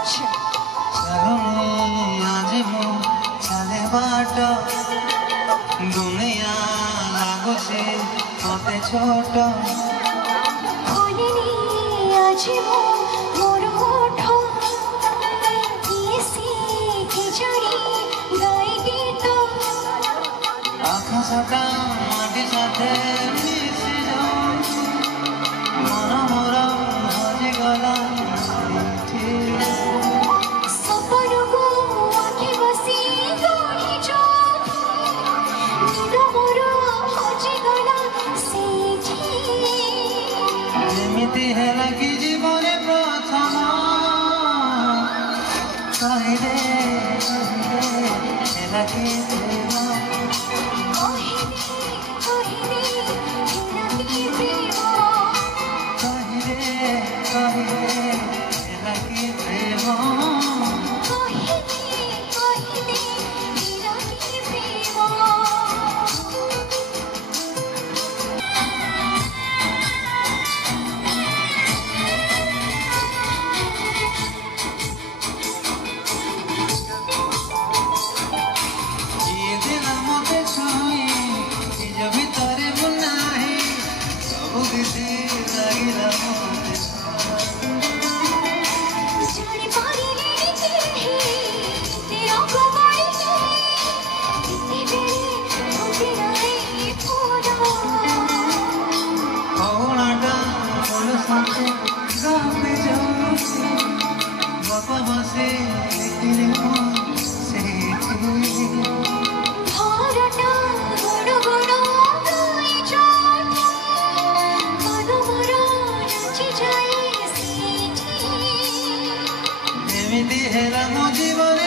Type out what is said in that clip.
चालूनी आज मु चले बाट दुनिया लागुची मते छोट आज मोर होठ की जड़ी गाई गीत आकाशटा माटी साथे मिसी जाऊँ मन मोर हजी गला सपन को आँखि बसी गढ़ी जो निद मोर हजी गला सेठी एमिति हेला कि जीवन प्रथम कहिले हेला कि हेला मो जीवन